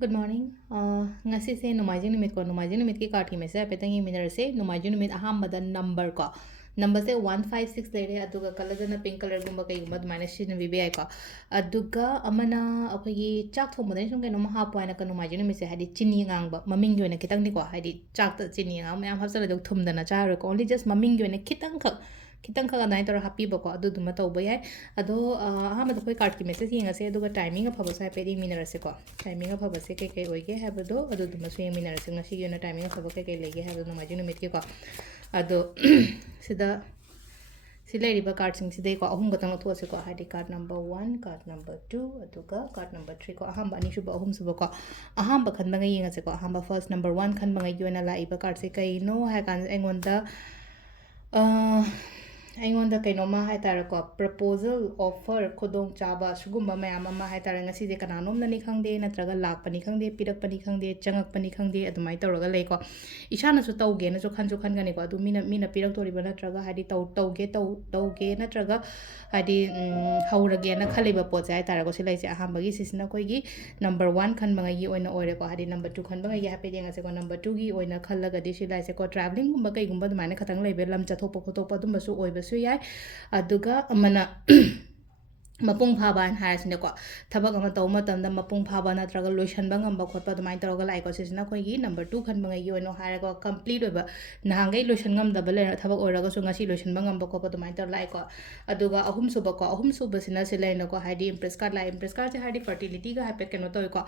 Good morning. Ngasi se Nomaijing Numit ko Nomaijing Numit ki card ki message pe tangi mineral se Nomaijing Numit aham bada number ko number se 156 le re aduga color na pink color gumba kai gumba minus shi na vibe ai ko aduga amana akhoi gi chak thom bada sum kai no ha point ka Nomaijing Numit se hadi chini ngang ba maming gi na kitang ni ko hadi chak ta chini ngang ma hapsa la dog thum dana cha ro ko only just maming gi na kitang khak kitang khak anai tor happy ba ko adu duma tau ba yai ado aham da koi card ki message yinga se aduga timing a phaba sai pe di mineral se ko timing a phaba se kai kai oige habado adu duma su yemi mineral se ngasi gi na timing a phaba kai kai lege habado Nomaijing Numit ki ko ado sida सिलेरिबा card सिंग सिदे को अहुम गतंग थो से को हाइडी कार्ड नंबर 1 कार्ड नंबर 2 अदुगा कार्ड नंबर 3 को अहम अनी सुबा अहुम सुबा को अहम बखन बंगा यंग से को अहम फर्स्ट नंबर 1 खन बंगा योना लाइबा कार्ड से कई नो है कान एंगोंदा ꯑꯩꯉꯣꯟꯗ ꯀꯩꯅꯣꯝꯃ ꯍꯥꯏꯇꯥꯔꯦꯀꯣ ꯄ꯭ꯔꯄꯣꯖꯦꯜ ꯑꯣꯐꯔ ꯈꯨꯗꯣꯡꯆꯥꯕ ꯁꯤꯒꯨꯝꯕ ꯃꯌꯥꯝ ꯑꯃ ꯍꯥꯏꯇꯥꯔꯦ ꯉꯁꯤꯁꯦ ꯀꯅꯥꯅꯣꯝꯅꯅꯤ ꯈꯪꯗꯦ ꯅꯠꯇ꯭ꯔꯒ ꯂꯥꯛꯄꯅꯤ ꯈꯪꯗꯦ ꯄꯤꯔꯛꯄꯅꯤ ꯈꯪꯗꯦ ꯆꯪꯉꯛꯄꯅꯤ ꯈꯪꯗꯦ ꯑꯗꯨꯃꯥꯏꯅ ꯇꯧꯔꯒ ꯂꯩꯀꯣ ꯏꯁꯥꯅꯁꯨ ꯇꯧꯒꯦꯅꯁꯨ ꯈꯟꯒꯅꯤꯀꯣ ꯑꯗꯨ ꯃꯤꯅ ꯄꯤꯔꯛꯇꯣꯔꯤꯕ ꯅꯠꯇ꯭ꯔꯒ ꯍꯥꯏꯗꯤ ꯇꯧꯒꯦ ꯅꯠꯇ꯭ꯔꯒ ꯍꯥꯏꯗꯤ ꯍꯧꯔꯒꯦꯅ ꯈꯜꯂꯤꯕ ꯄꯣꯠꯁꯦ ꯍꯥꯏꯇꯥꯔꯦꯀꯣ ꯁꯤ ꯂꯩꯁꯦ ꯑꯍꯥꯟꯕꯒꯤ ꯁꯤꯁꯤꯅ ꯑꯩꯈꯣꯏꯒꯤ ꯅꯝꯕꯔ 1 ꯈꯟꯕꯉꯩꯒꯤ ꯑꯣꯏꯅ ꯑꯣꯏꯔꯦꯀꯣ ꯍꯥꯏꯗꯤ ꯅꯝꯕꯔ 2 ꯈꯟꯕꯉꯩꯒꯤ ꯍꯥꯏꯐꯦꯠ ꯌꯦꯡꯉꯁꯦꯀꯣ ꯅꯝꯕꯔ 2ꯒꯤ ꯑꯣꯏꯅ ꯈꯜꯂꯒꯗꯤ ꯁꯤ ꯂꯩꯁꯦꯀꯣ ꯇ꯭ꯔꯥꯚꯦꯂꯤꯡꯒꯨꯝꯕ ꯀꯩꯒꯨꯝꯕ ꯑꯗꯨꯃꯥꯏꯅ ꯈꯇꯪ ꯂꯩꯕ ꯂꯝ ꯆꯠꯊꯣꯛꯄ ꯈꯣꯠꯇꯣꯛꯄ ꯑꯗꯨꯝꯕꯁꯨ ꯑꯣꯏꯕꯁꯨ ꯌꯥꯏ ꯑꯗꯨꯒ ꯑꯃꯅ ꯃꯄꯨꯡ ꯐꯥꯕ ꯍꯥꯏꯅ ꯍꯥꯏꯔꯁꯤꯅꯦꯀꯣ ꯊꯕꯛ ꯑꯃ ꯇꯧꯕ ꯃꯇꯝꯗ ꯃꯄꯨꯡ ꯐꯥꯕ ꯅꯠꯇ꯭ꯔꯒ ꯂꯣꯏꯁꯟꯕ ꯉꯝꯕ ꯈꯣꯠꯄ ꯑꯗꯨꯃꯥꯏꯅ ꯇꯧꯔꯒ ꯂꯥꯛꯏꯀꯣ ꯁꯤꯁꯤꯅ ꯑꯩꯈꯣꯏꯒꯤ ꯅꯝꯕꯔ 2 ꯈꯟꯕꯉꯩꯒꯤ ꯑꯣꯏꯅ ꯍꯥꯏꯔꯒ ꯀꯝꯄ꯭ꯂꯤꯠ ꯑꯣꯏꯕ ꯅꯍꯥꯟꯒꯩ ꯂꯣꯏꯁꯟ ꯉꯝꯗꯕ ꯂꯩꯔ ꯊꯕꯛ ꯑꯣꯏꯔꯒꯁꯨ ꯉꯁꯤ ꯂꯣꯏꯁꯟꯕ ꯉꯝꯕ ꯈꯣꯠꯄ ꯑꯗꯨꯃꯥꯏꯅ ꯇꯧꯔ ꯂꯥꯛꯏꯀꯣ ꯑꯗꯨꯒ ꯑꯍꯨꯝꯁꯨꯕꯁꯤꯅ ꯁꯤ ꯂꯩꯅꯀꯣ ꯍꯥꯏꯗꯤ ꯏꯝꯄ꯭ꯔꯦꯁ ꯀꯥꯔꯗ ꯂꯥꯛꯑꯦ ꯏꯝꯄ꯭ꯔꯦꯁ ꯀꯥꯔꯗꯁꯦ ꯍꯥꯏꯗꯤ ꯐꯔꯇꯤꯂꯤꯇꯤꯒ ꯍꯥꯏꯐꯦꯠ ꯀꯩꯅꯣ ꯇꯧꯋꯤꯀꯣ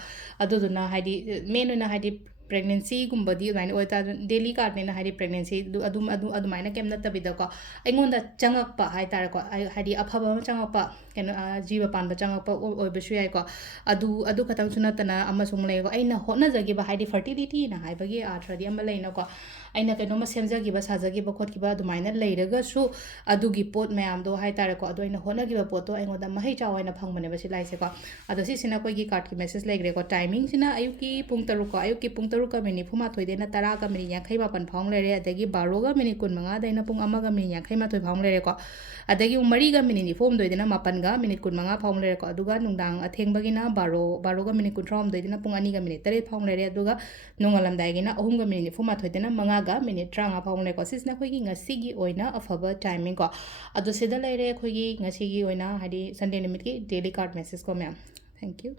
ꯑꯗꯨꯗꯨꯅ ꯍꯥꯏꯗꯤ ꯃꯦꯟ ꯑꯣꯏꯅ ꯍꯥꯏꯗꯤ ꯄ꯭ꯔꯦꯒꯅꯦꯟꯁꯤꯒꯨꯝꯕꯗꯤ ꯑꯗꯨꯃꯥꯏꯅ ꯑꯣꯏꯇꯥꯔꯦ ꯗꯦꯂꯤ ꯀꯥꯔꯗꯅꯦꯅ ꯍꯥꯏꯗꯤ ꯄ꯭ꯔꯦꯒꯅꯦꯟꯁꯤ ꯑꯗꯨꯃꯥꯏꯅ ꯀꯩꯝ ꯅꯠꯇꯕꯤꯗꯀꯣ ꯑꯩꯉꯣꯟꯗ ꯆꯪꯉꯛꯄ ꯍꯥꯏꯇꯥꯔꯦꯀꯣ ꯍꯥꯏꯗꯤ ꯑꯐꯕ ꯑꯃ ꯆꯪꯉꯛꯄ ꯀꯩꯅꯣ ꯖꯤꯕ ꯄꯥꯟꯕ ꯆꯪꯉꯛꯄ ꯑꯣꯏꯕꯁꯨ ꯌꯥꯏꯀꯣ ꯑꯗꯨ ꯈꯇꯪꯁꯨ ꯅꯠꯇꯅ ꯑꯃꯁꯨꯡ ꯂꯩꯀꯣ ꯑꯩꯅ ꯍꯣꯠꯅꯖꯈꯤꯕ ꯍꯥꯏꯗꯤ ꯐꯔꯇꯤꯂꯤꯇꯤꯅ ꯍꯥꯏꯕꯒꯤ ꯑꯥꯔꯊ꯭ꯔꯗꯤ ꯑꯃ ꯂꯩꯅꯀꯣ ꯑꯩꯅ ꯀꯩꯅꯣꯝꯃ ꯁꯦꯝꯖꯈꯤꯕ ꯁꯥꯖꯈꯤꯕ ꯈꯣꯠꯈꯤꯕ ꯑꯗꯨꯃꯥꯏꯅ ꯂꯩꯔꯒꯁꯨ ꯑꯗꯨꯒꯤ ꯄꯣꯠ ꯃꯌꯥꯝꯗꯣ ꯍꯥꯏꯇꯥꯔꯦꯀꯣ ꯑꯗꯣ ꯑꯩꯅ ꯍꯣꯠꯅꯈꯤꯕ ꯄꯣꯠꯇꯣ ꯑꯩꯉꯣꯟꯗ ꯃꯍꯩ ꯆꯥꯎ ꯑꯣꯏꯅ ꯐꯪꯕꯅꯦꯕ ꯁꯤ ꯂꯥꯏꯁꯦꯀꯣ ꯑꯗꯣ ꯁꯤꯁꯤꯅ ꯑꯩꯈꯣꯏꯒꯤ ꯀꯥꯔꯠꯀꯤ ꯃꯦꯁꯦꯖ ꯂꯩꯈ꯭ꯔꯦꯀꯣ ꯇꯥꯏꯃꯤꯡꯁꯤꯅ ꯑꯌꯨꯛꯀꯤ ꯄꯨꯡ 3 ꯀꯣ ꯑꯌꯨꯛꯀꯤ ꯄꯨꯡ 3:34ꯗꯩꯅ 10:58 ꯐꯥꯎ ꯂꯩꯔꯦ ꯑꯗꯒꯤ 12:15ꯗꯩꯅ ꯄꯨꯡ 1:58 ꯐꯥꯎ ꯂꯩꯔꯦꯀꯣ ꯑꯗꯒꯤ 4:94ꯗꯩꯅ 7:25 ꯐꯥꯎ ꯂꯩꯔꯦꯀꯣ ꯑꯗꯨꯒ ꯅꯨꯡꯗꯥꯡ ꯑꯊꯦꯡꯕꯒꯤ나 12:39ꯗꯩꯅ ꯄꯨꯡ 2:08 ꯐꯥꯎ ꯂꯩꯔꯦ ꯑꯗꯨꯒ ꯅꯣꯡꯉꯥꯜꯂꯝꯗꯥꯏꯒꯤꯅ 3:94ꯗꯩꯅ 5:05 ꯐꯥꯎ ꯂꯩꯔꯦꯀꯣ ꯁꯤꯁꯤꯅ ꯑꯩꯈꯣꯏꯒꯤ ꯉꯁꯤꯒꯤ ꯑꯣꯏꯅ ꯑꯐꯕ ꯇꯥꯏꯃꯤꯡ ꯀꯣ ꯑꯗꯣ ꯁꯤꯗ ꯂꯩꯔꯦ ꯑꯩꯈꯣꯏꯒꯤ ꯉꯁꯤꯒꯤ ꯑꯣꯏꯅ ꯍꯥꯏꯗꯤ ꯁꯟꯗꯦ ꯅꯨꯃꯤꯠꯀꯤ ꯗꯦꯂꯤ ꯀꯥꯔꯗ ꯃꯦꯁꯦꯖ ꯀꯣ ꯃꯌꯥꯝ ꯊꯦꯡꯛ ꯌꯨ